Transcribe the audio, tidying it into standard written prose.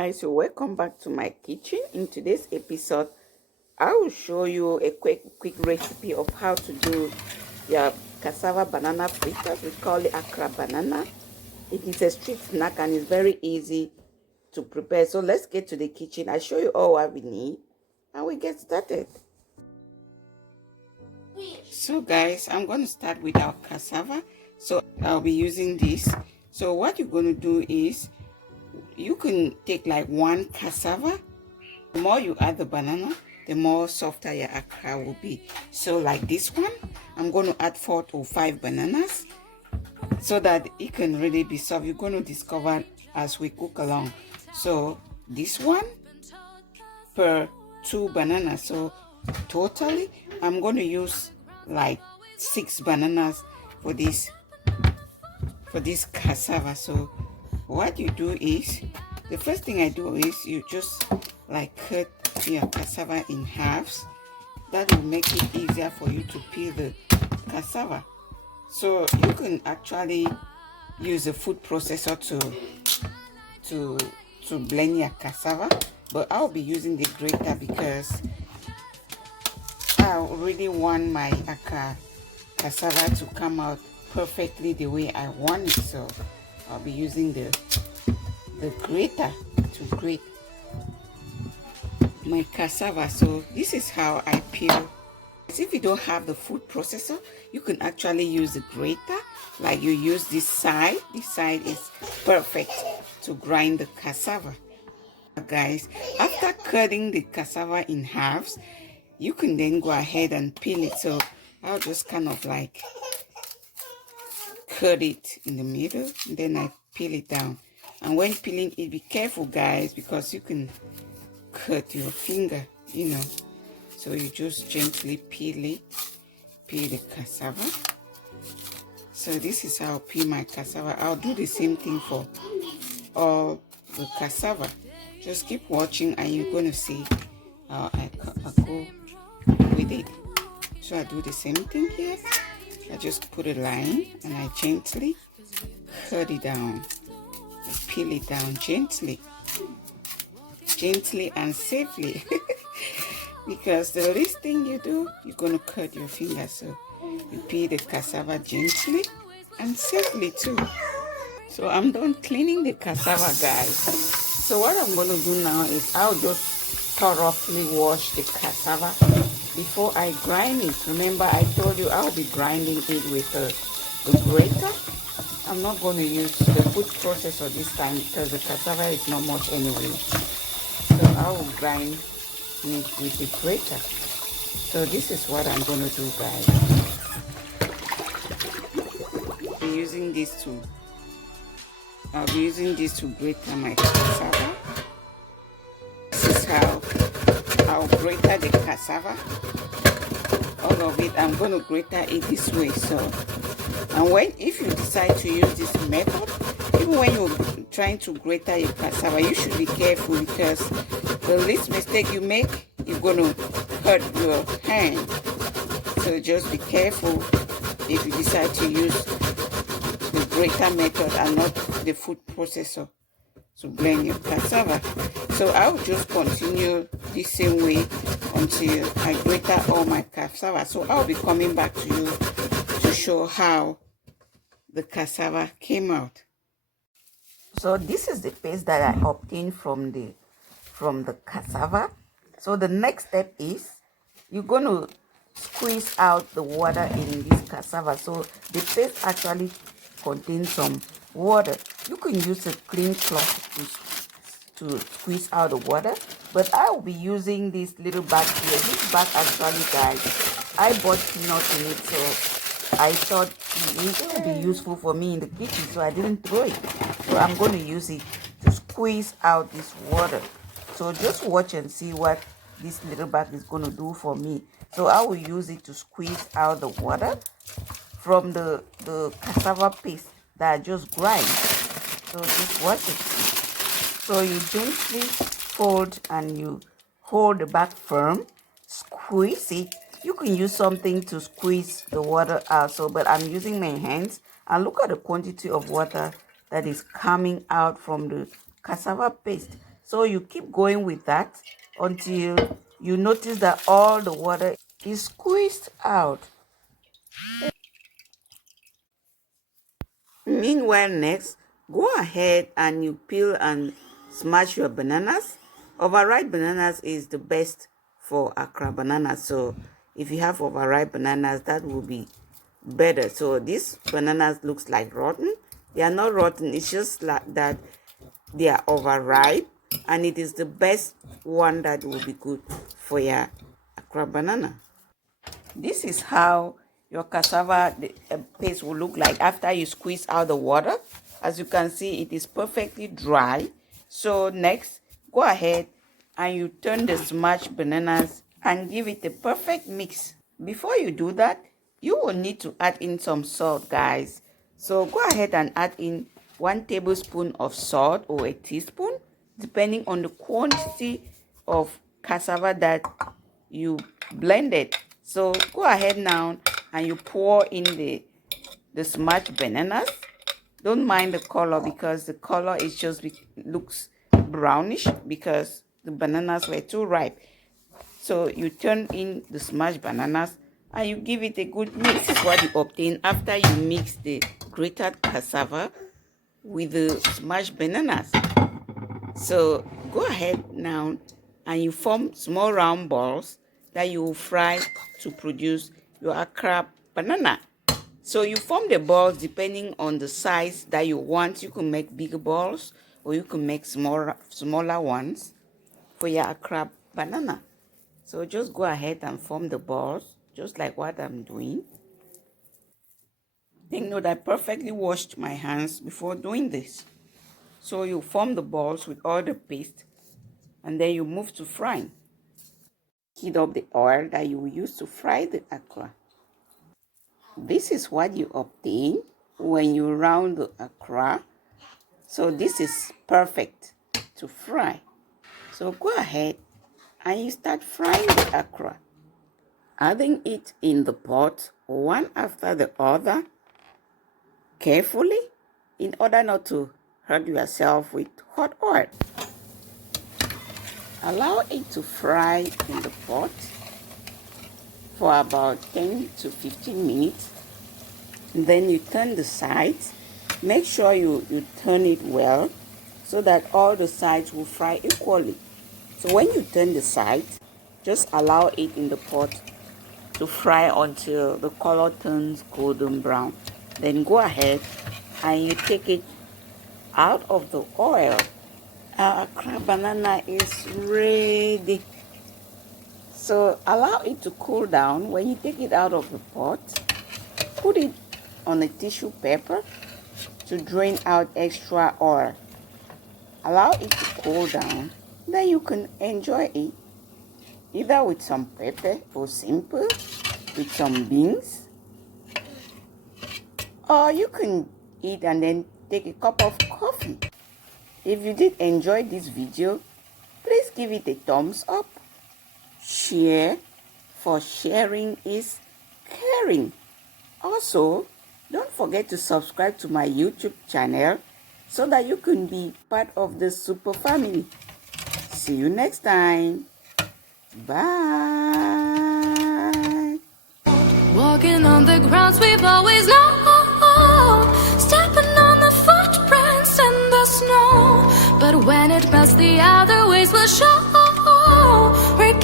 guys, so welcome back to my kitchen. In today's episode I will show you a quick recipe of how to do your cassava banana fritters. We call it akra banana. It is a street snack and it's very easy to prepare. So let's get to the kitchen. I show you all what we need and we get started. So guys, I'm going to start with our cassava. So I'll be using this. So what you're going to do is you can take like one cassava. The more you add the banana, the more softer your akra will be. So like this one, I'm going to add 4 to 5 bananas so that it can really be soft. You're going to discover as we cook along. So this one per 2 bananas. So totally I'm going to use like 6 bananas for this cassava. So what you do is, the first thing I do is you just like cut your cassava in halves. That will make it easier for you to peel the cassava. So you can actually use a food processor to blend your cassava, but I'll be using the grater because I really want my akra cassava to come out perfectly the way I want it. So I'll be using the grater to grate my cassava. So this is how I peel. If you don't have the food processor, you can actually use the grater. Like you use this side is perfect to grind the cassava. Guys, after cutting the cassava in halves, you can then go ahead and peel it. So I'll just kind of like cut it in the middle, and then I peel it down. And when peeling it, be careful guys, because you can cut your finger, you know. So you just gently peel the cassava. So this is how I peel my cassava. I'll do the same thing for all the cassava. Just keep watching and you're going to see how I go with it. So I do the same thing here. I just put a line and I gently cut it down. I peel it down gently and safely. Because the least thing you do, you're going to cut your finger. So you peel the cassava gently and safely too. So I'm done cleaning the cassava, guys. So what I'm going to do now is I'll just thoroughly wash the cassava before I grind it. Remember, I told you I'll be grinding it with the grater. I'm not going to use the food processor this time because the cassava is not much anyway. So I will grind it with the grater. So this is what I'm going to do, guys. I'll be using this to grate my cassava. This is how I'll grate the cassava. All of it, I'm going to grate it this way. So, and if you decide to use this method, even when you're trying to grate your cassava, you should be careful, because the least mistake you make, you're going to hurt your hand. So just be careful if you decide to use the grater method and not the food processor to blend your cassava. So I'll just continue the same way until I grate all my cassava. So I'll be coming back to you to show how the cassava came out. So this is the paste that I obtained from the cassava. So the next step is you're going to squeeze out the water in this cassava. So the paste actually contains some water. You can use a clean cloth to squeeze out the water, but I will be using this little bag here. This bag actually, guys, I bought peanuts in it, so I thought it would be useful for me in the kitchen, so I didn't throw it. So I'm going to use it to squeeze out this water. So just watch and see what this little bag is going to do for me. So I will use it to squeeze out the water from the cassava paste that I just grind. So just watch it. So you gently fold and you hold the bag firm, squeeze it. You can use something to squeeze the water out. So, but I'm using my hands, and look at the quantity of water that is coming out from the cassava paste. So you keep going with that until you notice that all the water is squeezed out. Meanwhile, next, go ahead and you peel and smash your bananas. Overripe bananas is the best for akra bananas. So if you have overripe bananas, that will be better. So these bananas looks like rotten. They are not rotten. It's just like that they are overripe, and it is the best one that will be good for your akra banana. This is how your cassava paste will look like after you squeeze out the water. As you can see, it is perfectly dry. So next, go ahead and you turn the smashed bananas and give it a perfect mix. Before you do that, you will need to add in some salt, guys. So go ahead and add in 1 tablespoon of salt or a teaspoon, depending on the quantity of cassava that you blended. So go ahead now and you pour in the smashed bananas. Don't mind the color, because the color is just looks brownish because the bananas were too ripe. So you turn in the smashed bananas and you give it a good mix. This is what you obtain after you mix the grated cassava with the smashed bananas. So go ahead now and you form small round balls that you will fry to produce your akra banana. So you form the balls depending on the size that you want. You can make bigger balls or you can make smaller ones for your akra banana. So just go ahead and form the balls just like what I'm doing. Take note, I perfectly washed my hands before doing this. So you form the balls with all the paste and then you move to frying. Heat up the oil that you will use to fry the akra. This is what you obtain when you round the akra. So this is perfect to fry. So go ahead and you start frying the akra, adding it in the pot one after the other carefully in order not to hurt yourself with hot oil. Allow it to fry in the pot for about 10 to 15 minutes. And then you turn the sides. Make sure you turn it well so that all the sides will fry equally. So when you turn the sides, just allow it in the pot to fry until the color turns golden brown. Then go ahead and you take it out of the oil. Our akra banana is ready. So allow it to cool down. When you take it out of the pot, put it on a tissue paper to drain out extra oil. Allow it to cool down. Then you can enjoy it either with some pepper or simple, with some beans. Or you can eat and then take a cup of coffee. If you did enjoy this video, please give it a thumbs up. Share, for sharing is caring. Also, don't forget to subscribe to my YouTube channel so that you can be part of the super family. See you next time. Bye. Walking on the grounds we've always known, stepping on the footprints in the snow. But when it melts, the other ways will show. We're